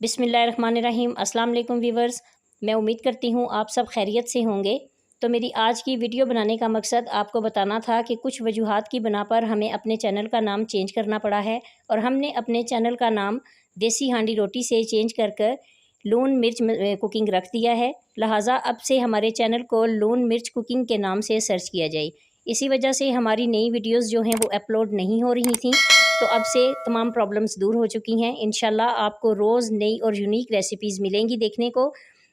बिस्मिल्लाहिर्रहमानिर्रहीम। अस्सलाम वालेकुम व्यूवर्स, मैं उम्मीद करती हूँ आप सब खैरियत से होंगे। तो मेरी आज की वीडियो बनाने का मकसद आपको बताना था कि कुछ वजूहात की बिना पर हमें अपने चैनल का नाम चेंज करना पड़ा है और हमने अपने चैनल का नाम देसी हांडी रोटी से चेंज कर कर लून मिर्च कुकिंग रख दिया है। लिहाजा अब से हमारे चैनल को लून मिर्च कुकिंग के नाम से सर्च किया जाए। इसी वजह से हमारी नई वीडियोज़ जो हैं वो अपलोड नहीं हो रही थी, तो अब से तमाम प्रॉब्लम्स दूर हो चुकी हैं। इंशाल्लाह आपको रोज़ नई और यूनिक रेसिपीज़ मिलेंगी देखने को।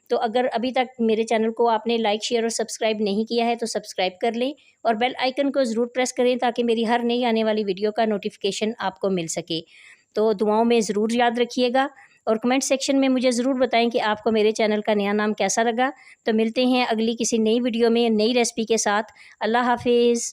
तो अगर अभी तक मेरे चैनल को आपने लाइक, शेयर और सब्सक्राइब नहीं किया है तो सब्सक्राइब कर लें और बेल आइकन को ज़रूर प्रेस करें ताकि मेरी हर नई आने वाली वीडियो का नोटिफिकेशन आपको मिल सके। तो दुआओं में ज़रूर याद रखिएगा और कमेंट सेक्शन में मुझे ज़रूर बताएं कि आपको मेरे चैनल का नया नाम कैसा लगा। तो मिलते हैं अगली किसी नई वीडियो में नई रेसिपी के साथ। अल्लाह हाफिज़।